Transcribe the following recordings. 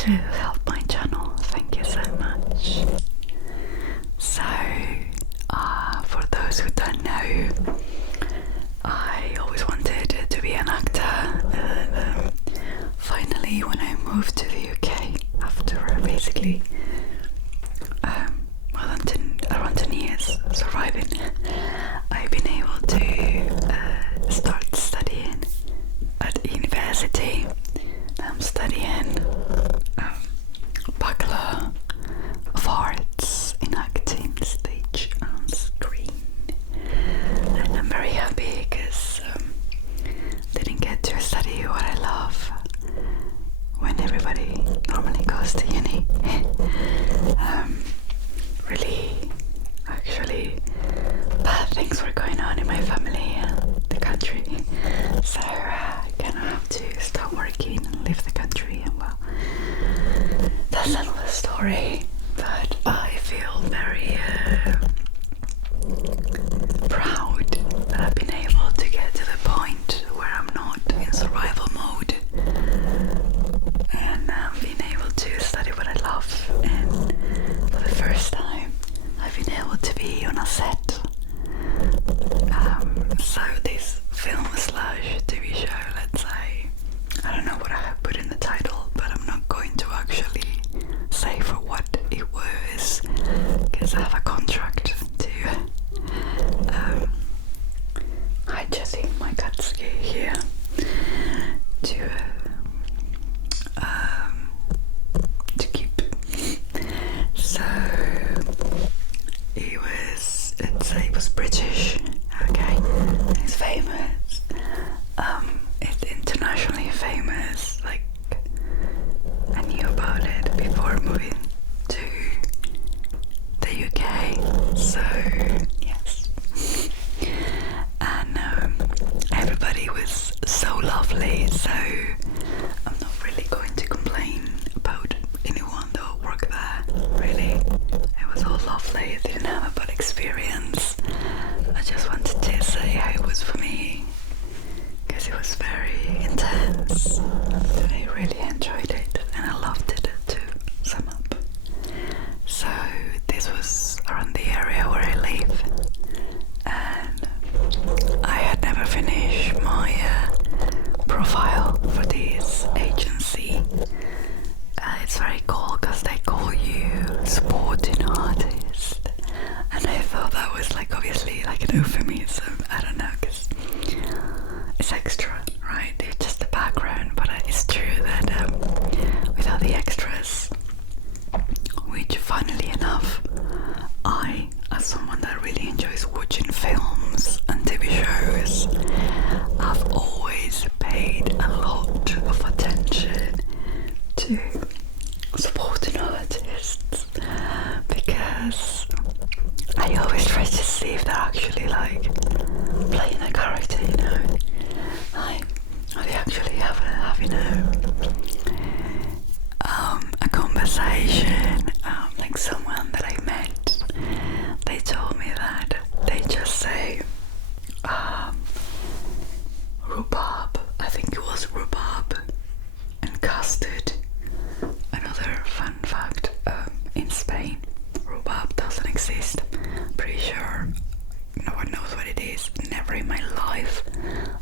to help my channel. Thank you so much. So, for those who don't know, I always wanted to be an actor, and finally when I moved to the UK after basically around 10 years surviving, I've been able to start studying at university. I'm studying Bachelor of Arts in Acting, Stage and Screen, and I'm very happy because didn't get to study what I love when everybody normally goes to uni. Really, actually, bad things were going on in my family and the country, so I kind of have to start working and leave the country, and well, that's another story. But I feel very proud that I've been able to get to the point where I'm not in survival mode and being able to study what I love, and for the first time I've been able to be on a set. So this film slash TV show, let's say, I don't know what I have put in the title, but I'm not going to actually say for what it was because I have a contract to I just think my guts here to keep. So it was British, okay, it's famous, it's internationally famous, like I knew about it before moving to the UK, so yes, and everybody was so lovely, so I'm not really going to complain about anyone that worked there, really. It was all lovely. I didn't have a bad experience. I just wanted to say how it was for me because it was very intense. I really enjoyed it and I loved it to sum up. So this was around the area where I live, and I had never finished my profile for this agency. It's very cool because they call you supporting artist, and I thought that was like obviously like an euphemism, I don't know, because it's extra, right? It's just the background, but it's true that without the extras, which funnily enough, I, as someone that really enjoys watching films and TV shows, I've always paid a lot of attention to supporting artists because I always try to see if they're actually like playing a character, you know, like are they actually having a conversation, like someone that I met, they told me that they just say rhubarb, I think it was rhubarb and custard. Another fun fact, in Spain rhubarb doesn't exist. Pretty sure no one knows what it is. Never in my life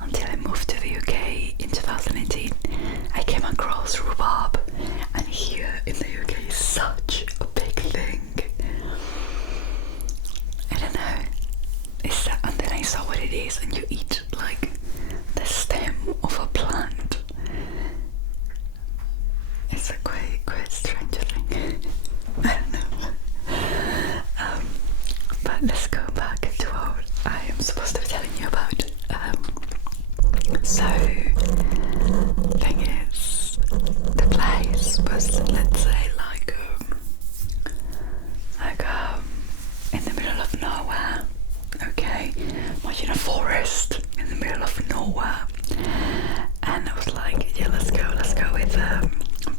until I moved to the UK in 2018 I came across rhubarb, and here in the UK it's such a big thing. I don't know, and then I saw what it is, and you eat like the stem of a plant. It's a quite strange thing. I don't know. But let's go back to what I am supposed to be telling you about. So, thing is, the place was, let's say, like in the middle of nowhere. Okay, imagine a forest in the middle of nowhere, and I was like, yeah, let's go with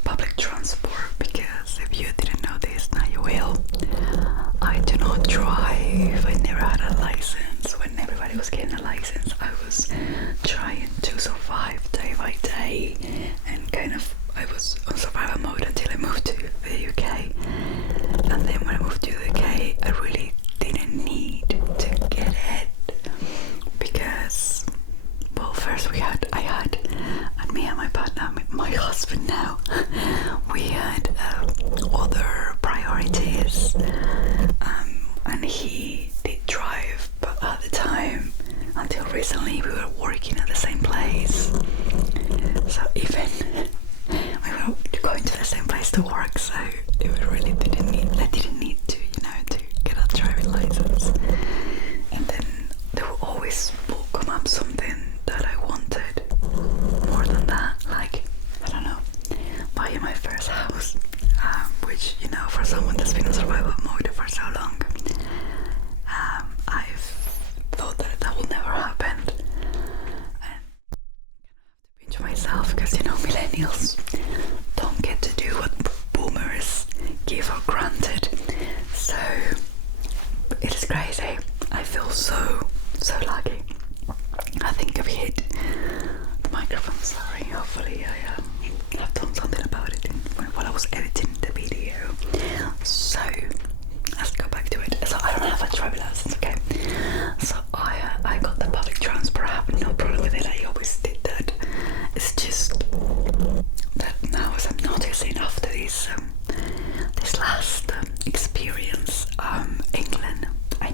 public transport, because if you didn't know this, now you will. I do not drive. I never had a license. When everybody was getting a license, I was trying to survive day by day, and kind of I was on survival mode until I we had other priorities, and he did drive, but at the time, until recently, we were working at the same place. So even we were going to the same place to work, so it really didn't need to, to get a driving license. And then there would always come up something that I wanted more than that, like, I don't know, buying my first house, which, for someone that's been in survival mode for so long, I've thought that will never happen. And pinch myself, because millennials don't get to do what boomers give for granted. So it is crazy. I feel so lucky. I think I've hit the microphone. Sorry. Hopefully I have done something about it while I was editing the video. So let's go back to it. So I don't have a driving license, okay? So I got the public transport. I have no problem with it. I always did that. It's just that now, as I'm noticing after this last experience, England. I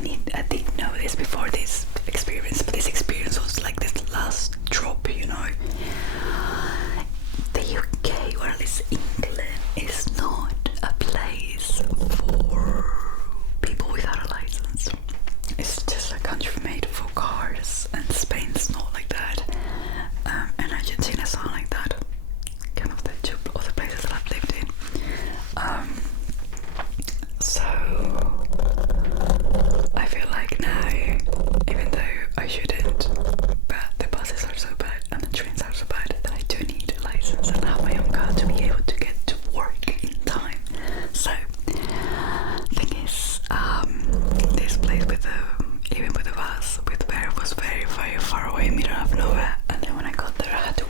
didn't know this before this experience, but this experience was like this last drop, The UK, or at least England, is not a place for people without a license. It's just a country made for cars, and Spain's not like that, and Argentina's not like that. Kind of the two other places that I've lived in. So I feel like now, even though I shouldn't, but the buses are so bad and the trains are so bad, that I do need a license and have my own car to be able to get to work in time. So thing is, this place with even with the bus, with Bear, was very, very far away, middle of nowhere, and then when I got there I had to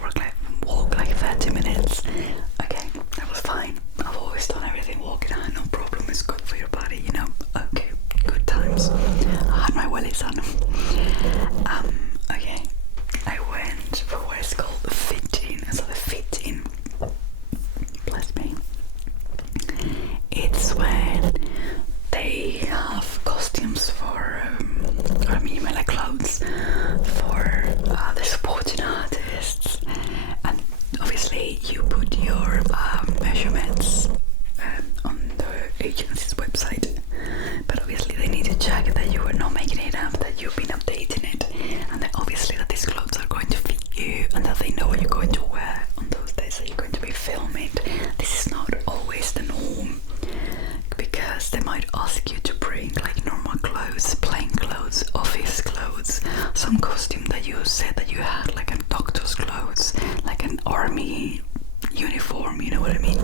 walk like 30 minutes. Okay, that was fine. I've always done everything walking. I had no problem. It's good for your body, Okay, good times. I had my wellies on. Okay, I went for what is called the fitting. So the fitting, bless me, it's when they have costumes for, like clothes for the supporting artists, and obviously you put your measurements on the agency's website, but obviously they need to check that you are not making it up, that you've been updating it, and then obviously that these clothes are going to fit you, and that they know what you're going to wear on those days that you're going to be filming. This is not always the norm, because they might ask you to bring like normal clothes, plain clothes, office clothes, some costume that you said that you had, like a doctor's clothes, like an army uniform, you know what I mean?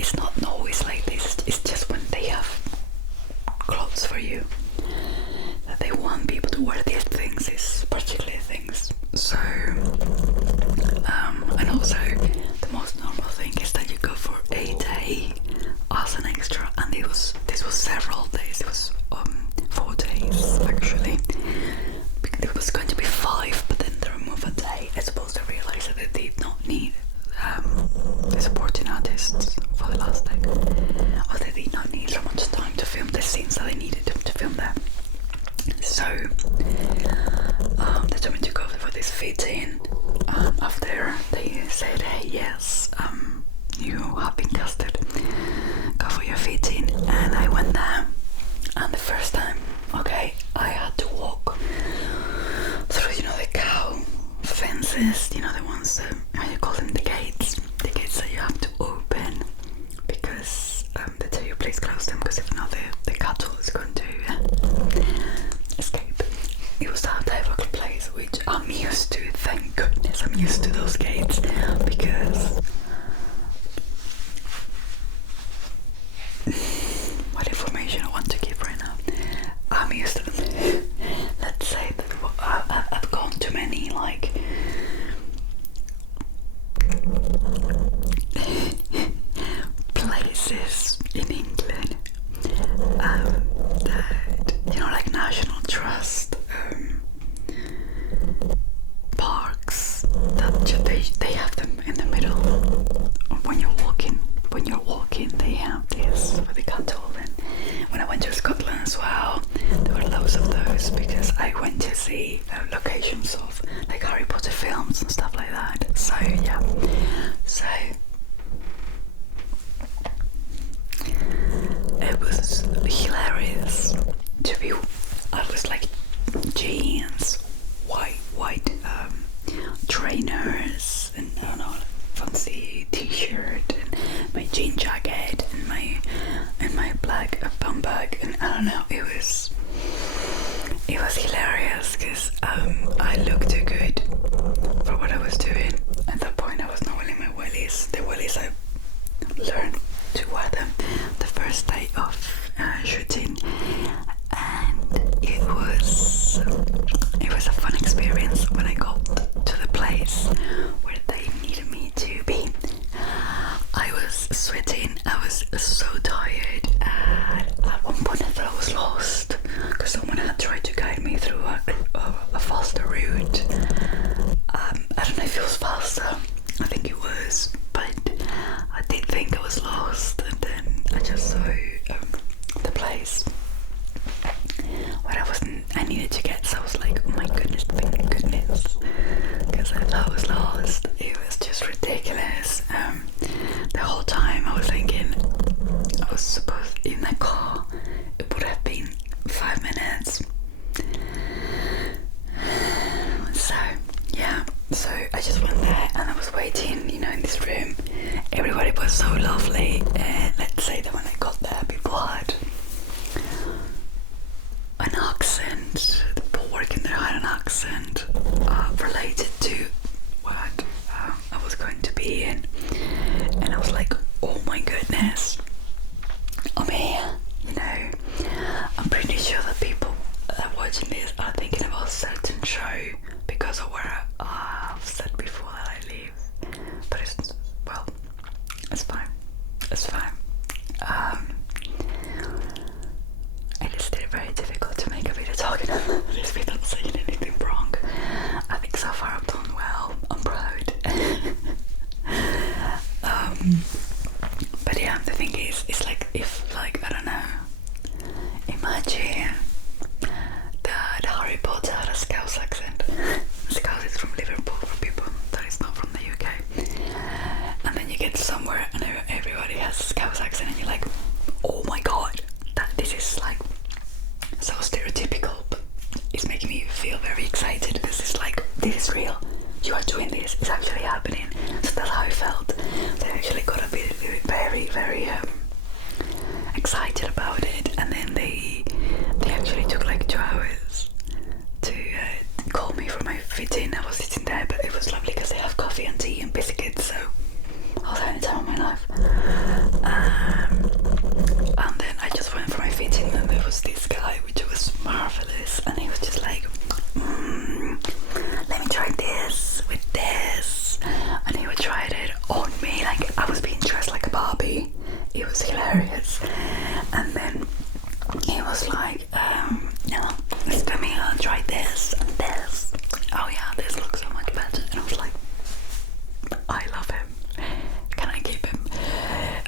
It's not always like this. It's just when they have clothes for you that they want people to wear these things, these particular things. So and also the most normal thing is that you go for a day as an extra, and this was several days. It was 4 days actually. It was going to be 5, but then they removed a day. I suppose they realized that they did not need the supporting artists for the last day, or they did not need so much time to film the scenes that they needed to film there. So they told me to go for this fitting. After they said, yeah, so it was hilarious to be. I was like jeans, white trainers, and I don't know, fancy t-shirt, and my jean jacket, and my black bum bag, and I don't know. It was hilarious because I looked too good for what I was doing. At that point, I was not wearing my wellies. The wellies I learned to wear them the first day of shooting, and it was a fun experience when I got to the place where they needed me to be. I was sweating, I was so tired, and at one point I thought I was lost because someone had tried to guide me through a faster route. I don't know if it was faster, I think it was, but I did think I was lost, and then I just saw the place where I needed to get, so I was like, oh my goodness, thank goodness, because I thought I was lost. It was just ridiculous. The whole time I was thinking I was supposed in the car, it would have been 5 minutes. So yeah, so I just went there and I was waiting, you know, in this room. Everybody was so lovely, and let's say that when I got there, people had an accent. The people working there had an accent related to what I was going to be in, and I was like, oh my goodness, I'm here. You know, I'm pretty sure that people watching this are thinking about a certain show because of where I've said before that I live, but it's, well, it's fine, it's fine. It is still very difficult to make a video talking about this without saying anything wrong. I think so far I've done well, I'm proud. But yeah, the thing is, it's like, if, like, I don't know, imagine that Harry Potter had a Scouse accent. Scouse is from Liverpool, for people that is not from the UK. And then you get somewhere and everybody has a Scouse accent, and you're like, oh my god, this is like so stereotypical, but it's making me feel very excited because it's like, this is real. You are doing this, it's actually happening. So that's how I felt. I actually got a bit very excited about it, and then they actually took like 2 hours to call me for my fitting. I was sitting there, but it was lovely because they have coffee and tea and biscuits, so I was having the time of my life. And then I just went for my fitting, and there was this guy, which was marvelous, and he was just like, let me try this with this, and he would try it on me like I was being dressed like a Barbie. It was hilarious. And then he was like, no, let me try this and this. Oh yeah, this looks so much better. And I was like, I love him. Can I keep him?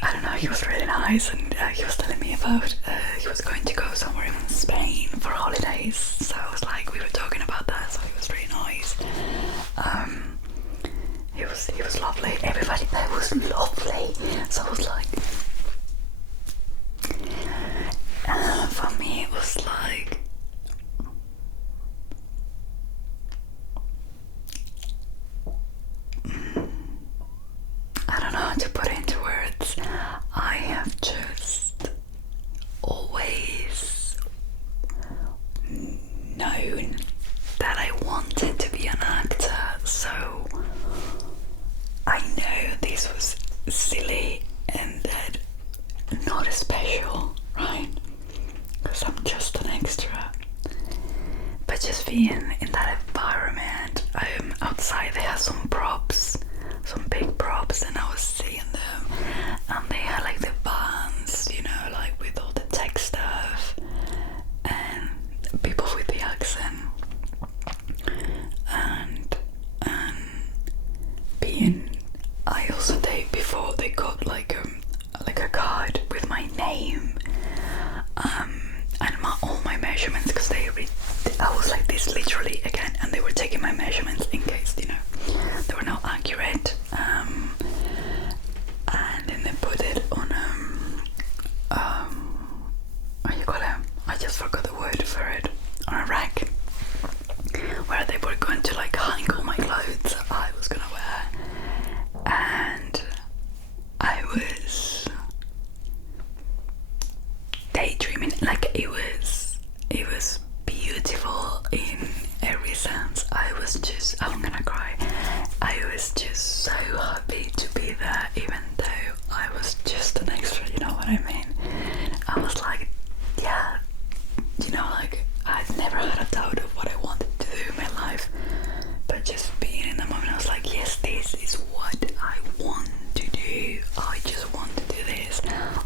I don't know, he was really nice, and he was telling me about he was going to go somewhere in Spain for holidays, so I was like, we were talking about that, so he was really nice. He was lovely. Everybody there was lovely, so I was like, for me it was like, I don't know how to put it into words. I have just always known that I wanted to be an actor, so I know this was silly and that not special, right? Because I'm just an extra. But just being in that environment, outside they had some props, some big props, and I was seeing them, and they had like the bands, you know, like with all the tech stuff, and people with the accent, and being, I also, before they got like a card with my name, and all my measurements, because I was like this literally happy to be there, even though I was just an extra, you know what I mean? I was like, yeah, you know, like I'd never had a doubt of what I wanted to do in my life, but just being in the moment, I was like, yes, this is what I want to do. I just want to do this.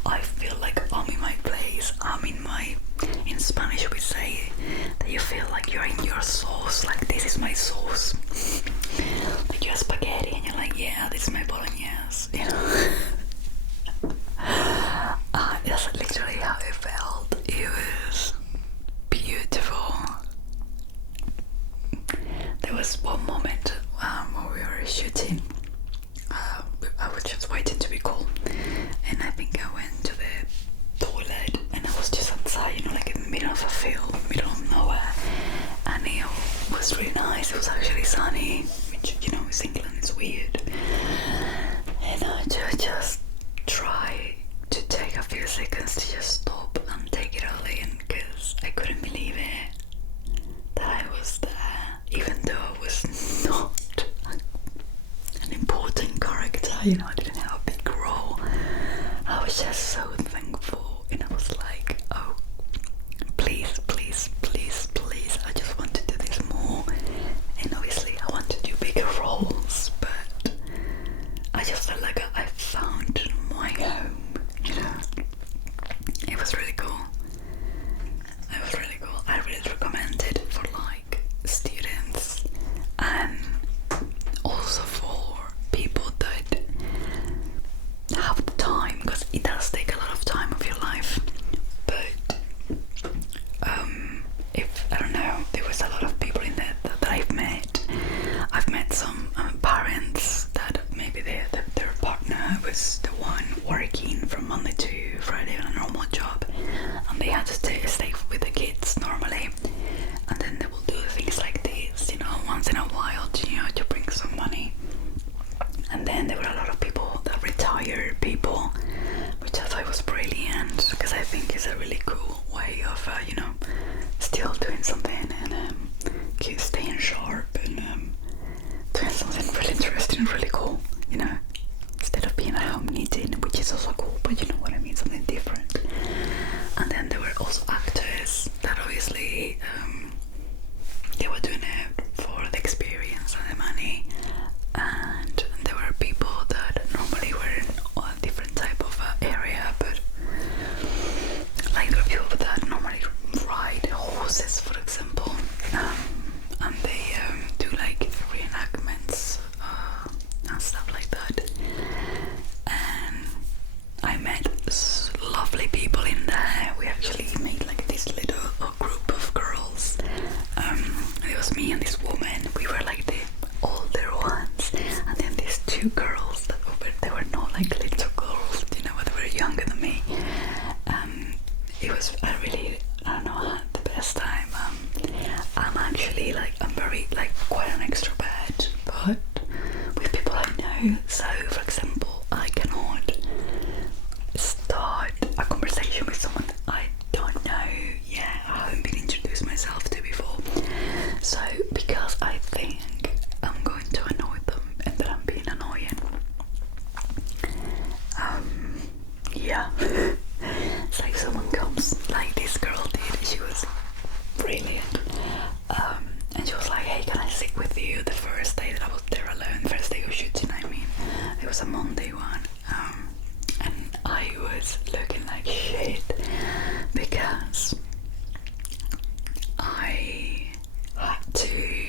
I feel like I'm in my place. I'm in my, in Spanish we say that you feel like you're in your sauce, like this is my sauce. Like you're spaghetti and you're like, yeah, this is my bolognese, you know. That's literally how it felt. It was beautiful. There was one moment when we were shooting. I was just waiting to be cool, and I think I went to the toilet, and I was just outside, you know, like in the middle of a field, middle of nowhere, and it was really nice. It was actually sunny, which, you know, is England, it's weird. And I just try to take a few seconds to just stop and take it all in, because I couldn't believe it that I was there, even though I was not an important character, you know, I didn't have a big role. I was just so thankful, and I was like, oh, please, please, please, please, I just want to do this more. And obviously I want to do bigger roles, but I just felt like I found my home, you know. It was really cool. It was really cool. I really recommend it for like students and also for people that have the time, because it does take a lot of time of your life. But if, I don't know, there was a lot of people in there that I've met. I've met some parents that maybe their partner was the one working from Monday to Friday on a normal job, and they had to stay with the kids normally, and then they will do things like this, you know, once in a while to, you know, to bring some money. And then there were a lot of people that retired people, which I thought was brilliant, because I think it's a really cool way of you know, still doing something and keep staying sharp and doing something really interesting and really cool, you know, instead of being at home knitting, which is also cool, but you know what I mean, something different. And then there were also actors that obviously they were doing it for the experience and the money, and there were people that normally were in a different type of area, but like there were people that normally ride horses, for example, and they do like reenactments and stuff like that. And I met lovely people in there. We actually made like this little group of girls. It was me and this woman. We were like the older ones, and then these two girls that they were not like little girls, you know, but they were younger than me. It was, I don't know, I had the best time. I'm actually like, I'm very like quite an extrovert, but with people I know. So for example, I cannot start a conversation with someone that I don't know. Yeah, I haven't been introduced myself to before. So because I think I'm going to annoy them and that I'm being annoying, yeah. It's like someone comes, like this girl did, she was brilliant, and she was like, hey, can I sit with you the first day that I was there alone, first day of shooting, I mean, it was a Monday one, and I was looking like shit, because I had to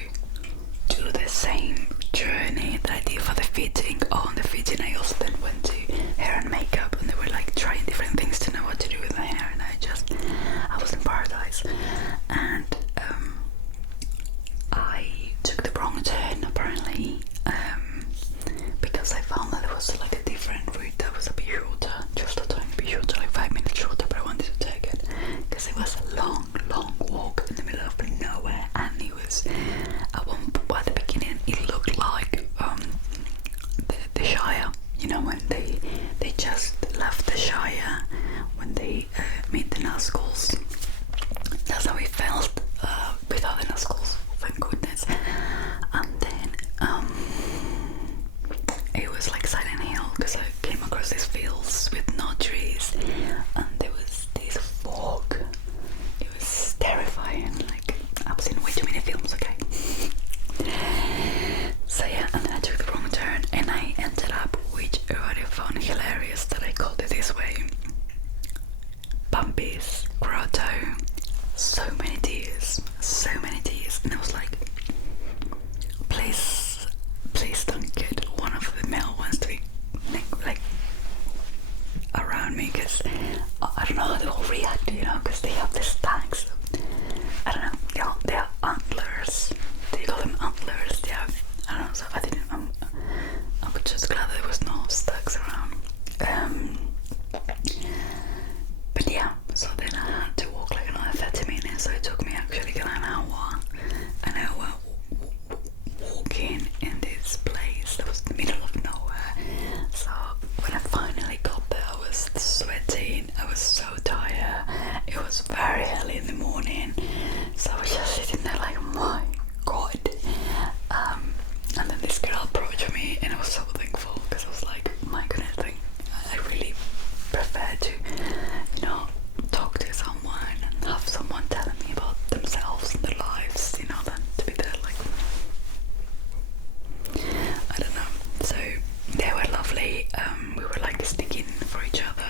do the same journey that I did for the fitting. On the fitting I also then went to hair and makeup, and they were like trying different things to know what to do with my hair, and I was in paradise. And I took the wrong turn apparently, because I found that it was like a different route that was a bit shorter, just a tiny bit shorter, like 5 minutes shorter, but I wanted to take it because it was a long walk in the middle of nowhere, and it was at the beginning it looked like the Shire, you know, when they just left the Shire, when they made the Nazguls. That's how it felt without the Nazguls, thank goodness. And then it was like because I came across these fields with no trees, and there was this fog. It was terrifying. Like, I've seen way too many films, okay? So yeah, and then I took the wrong turn, and I ended up, which everybody found hilarious that I called it this way, Bumpy's Grotto. So many tears, and I was like, please don't get one of the male ones to be like around me, because I don't know how they will react, you know, because they have these tags. I don't know, they are antlers. Do you call them antlers? Yeah, I don't know. So I didn't. I was just glad there was no stags around. But yeah, so then I had to walk like another 30 minutes. So it took me actually an hour walking in this place that was in the middle of nowhere. So when I finally got there, I was sweating. I was so tired. It was very early in the morning, so I was just sitting there like, oh my god. And then this girl approached me, and I was so thankful, because I was like, my goodness, I really prefer to, you know, talk to someone and have someone telling me about themselves and their lives, you know, than to be there like, I don't know. So they were lovely. We were like sticking for each other.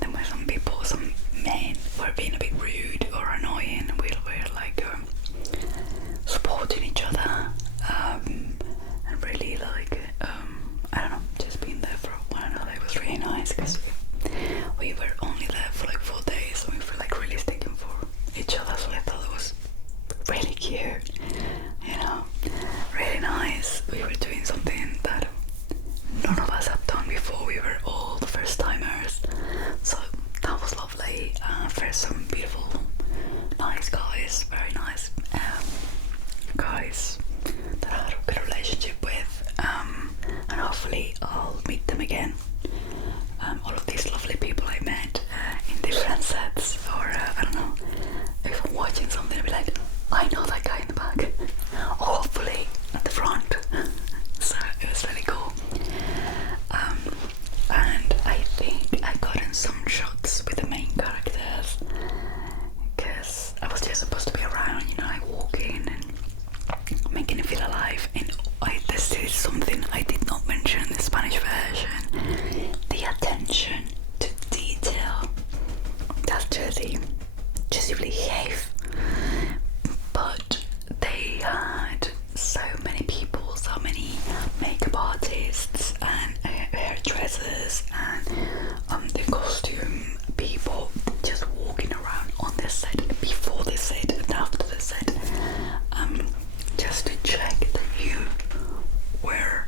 Then were some people, some men were being a bit rude or annoying. We were like supporting each other, and really like I don't know, just being there for one another. It was really nice, because we were only there for like 4 days, and we were like really sticking for each other. So I thought it was really cute, you know, really nice. We were doing something that none of us have done before. We were all the first timers, so that was lovely. First, some beautiful, nice guys, very nice guys that I had a good relationship with, and hopefully I'll meet them again. All of these lovely people I met in different sets, or I don't know, if I'm watching something I'll be like, I know that guy in the back, or hopefully at the front. So it was really cool. And I think I got in some shots with the main characters, because I was just supposed to be around, you know, like walking and making it feel alive. And this is something I did not mention in the Spanish version, the attention to detail. That's just really behave. But they had so many people, so many makeup artists and hairdressers and the costume people just walking around on the set, before the set and after the set, just to check that you were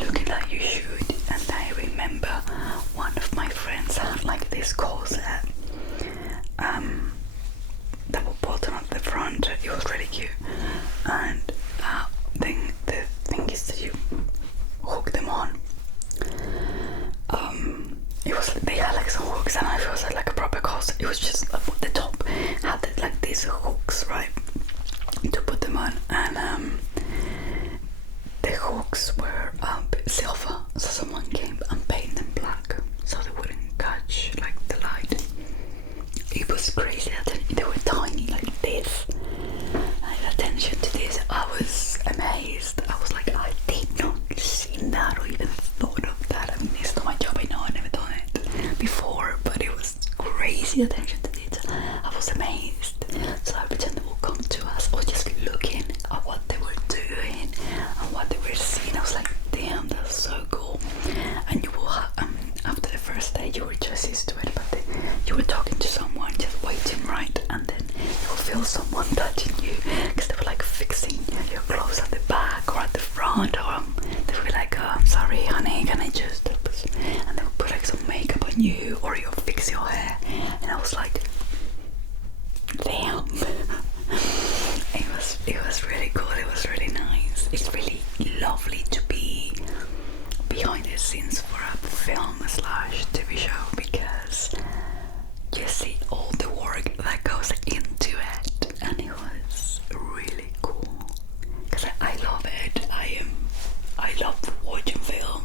looking like you should. And I remember one of my friends had like this corset that was buttoned at the front. It was really cute, and then the thing is that you hook them on. They had like some hooks, and I felt like a proper corset. It was just the top had like these hooks, right, to put them on, and the hooks were silver, so someone came and painted them black so they wouldn't catch like the light. It was crazy. They were tiny like this. I had attention to this. I was amazed. I was like, I did not see that or even thought of that. I mean, it's not my job, I know, I've never done it before, but it was crazy attention to detail. I was amazed. So every time they will come to us, or just looking at what they were doing and what they were seeing, I was like, damn, that's so cool. And you will have, after the first day you were just used to it, but then you were talking to someone, just waiting, right, and then you will feel someone touching you, because they were like fixing your clothes at the back or at the front, or they would be like, I'm sorry honey, can I just, and they would put like some makeup on you, or you'll fix your hair. And I was like, damn. It was really cool. It was really nice. It's really lovely to be behind the scenes for a film / TV show, because you see all the work that goes into it, and it was really cool. Because I love it. I love watching film.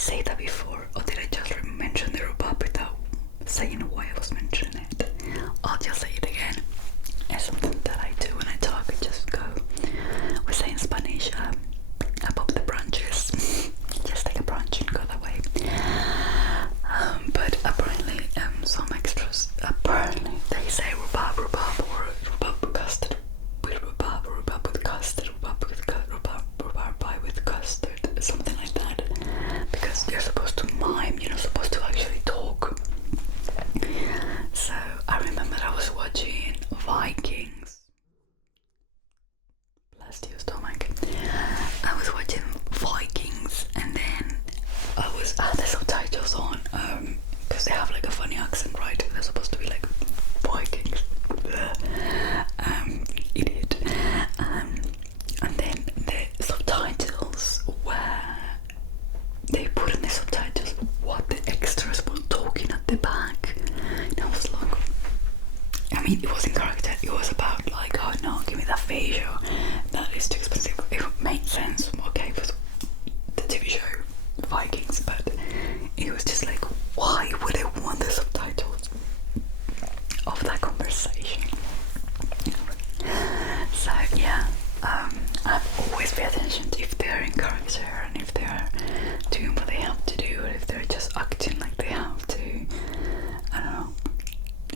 say that before, or did I just mention the rhubarb without saying why I was mentioning it? I'll just say it again. It's something that I do when I talk. I just go. We say in Spanish, above the branches. Just take a branch and go that way. But apparently, some extras. Apparently, they say rhubarb, or rhubarb with custard, rhubarb with custard, rhubarb pie with custard, something like that. Because you're supposed to mime. You're not supposed to actually talk. So I remember I was watching Vikings. Bless your stomach. I was watching Vikings, and then I had the subtitles on, because they have like a funny accent, right? They're supposed to be like Vikings. Idiot. And then the subtitles they put in the subtitles what the extras were talking at the back. And I was like, I mean, it wasn't character, it was about like, oh no, give me that facial, that is too expensive. It made sense, okay, for the TV show Vikings, but it was just like, why would I want the subtitles of that conversation? So yeah, I've always paid attention to if they're in character and if they're doing what they have to do, or if they're just acting like they have to. I don't know.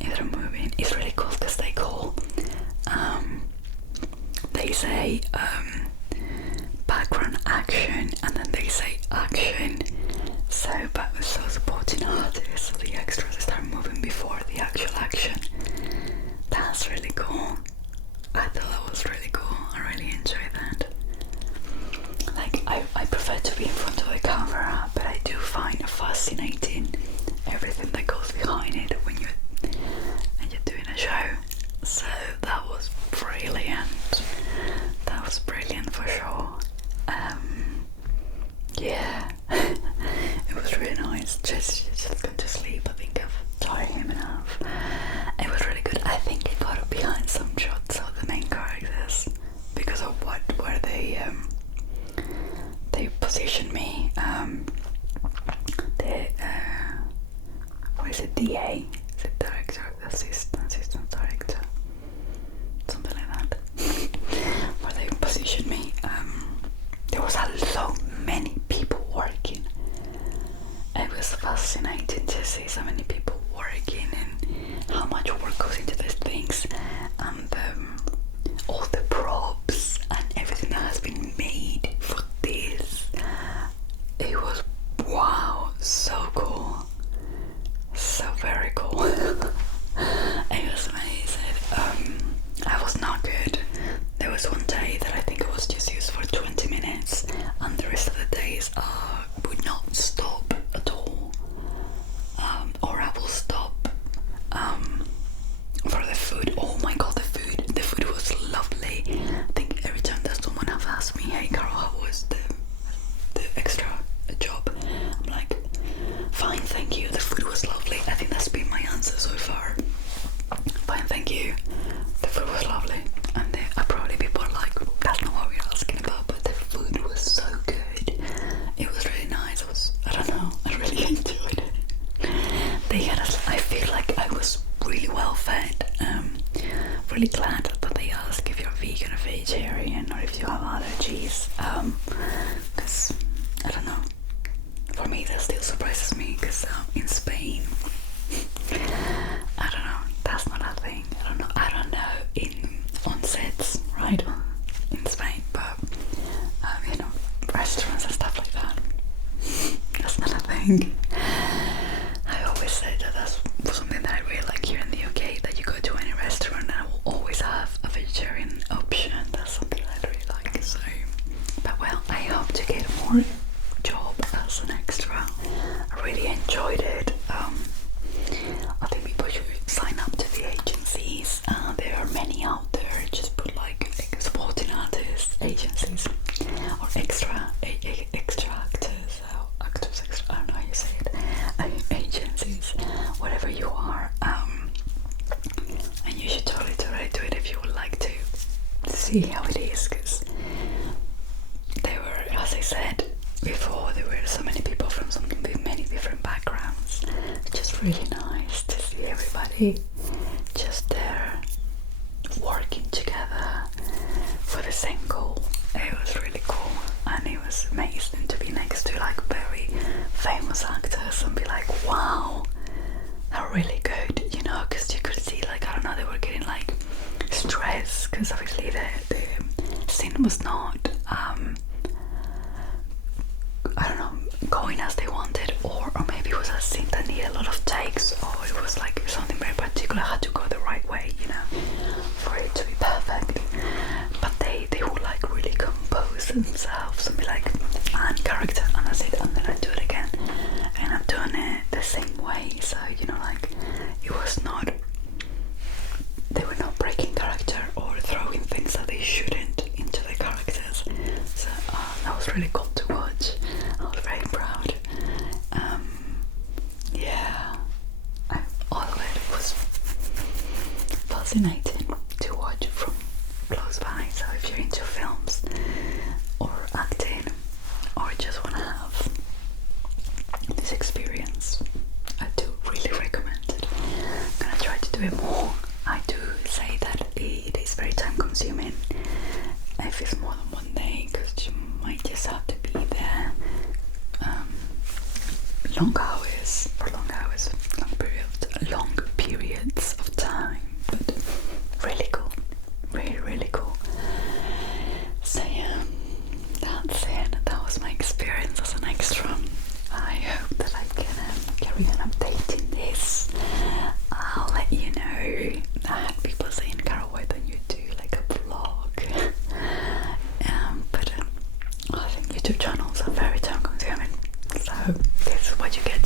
If they're moving, it's really cool because they call. They say background action, and then they say action. So supporting artists, so the extras start moving before the actual action. That's really cool. I thought that was really cool. I really enjoy that. Like, I prefer to be in front of the camera, but I do find it fascinating everything that goes behind it when you're doing a show. So that was brilliant. That was brilliant for sure. Yeah, it was really nice. Just go to sleep. I think I've tired him enough. It was really good. I think I got behind some shots of the main characters because of where they positioned me. What is it? DA? Is it director? Assistant director? Something like that. Where they positioned me. There was so many people working. It was fascinating to see so many people working and how much work goes into these things, and all the props and everything that has been made for this. It was, wow, so cool, so very cool. It was amazing. I was not good. There was one day that I think I was just used for 20 minutes, and the rest of the days would not stop at all. Or I will stop for the food. Oh my god, the food was lovely. I think every time that someone have asked me, hey Carol, how was the extra job? I'm like, fine, thank you, the food was lovely. I think that's been my answer so far. Fine, thank you, the food was lovely. And probably people are like, that's not what we're asking about, but the food was so good. It was really nice. I don't know, I really enjoyed it. I feel like I was really well fed. Really glad that they ask if you're vegan or vegetarian or if you have allergies. Because I don't know. For me, that still surprises me. Because in Spain, I don't know. That's not a thing. I don't know on sets, right? In Spain, but restaurants and stuff like that. That's not a thing. I always say that that's something that I really like here in the UK, that you go to any restaurant and I will always have a vegetarian option. That's something that I really like. So, but well, I hope to get more job as an extra. I really enjoyed it. I think people should sign up to the agencies. There are many out there. Just put like supporting artists agencies or extra actors, extra, I don't know how you say it, agencies, whatever you are, and you should totally do it if you would like to see how it is, because there were, as I said before, there were so many people from from something with many different backgrounds. It's just really nice to see everybody just there working together for the same goal. It was really cool, and it was amazing to be next to like very famous actors and be like, wow, they're really good, you know, because you could see like, I don't know, they were getting like stress because obviously the scene was not I don't know, going as they wanted, or maybe it was a scene that needed a lot of takes, or it was like something very particular had to go the right way, you know, for it to be perfect. But they would like really compose themselves and be like, and character, and that's it, and then I do it again, and I'm doing it the same way. So, you know, like, it was not, they were not breaking character or throwing things that they shouldn't into the characters. So that was really cool to watch. I was very proud. Yeah, all of it was fascinating to watch from close by. So if you're into films or acting, or just want to have this experience, I do really recommend it. I'm gonna try to do it more. I do say that it is very time consuming if it's more than one day, because you might just have to be there long periods of time, but really cool, really cool. So yeah, that's it. That was my experience as an extra. I hope that I can carry on updating this. I'll let you know. I had people saying, Carol, why don't you do like a vlog? But I think YouTube channels are very time consuming, so this is what you get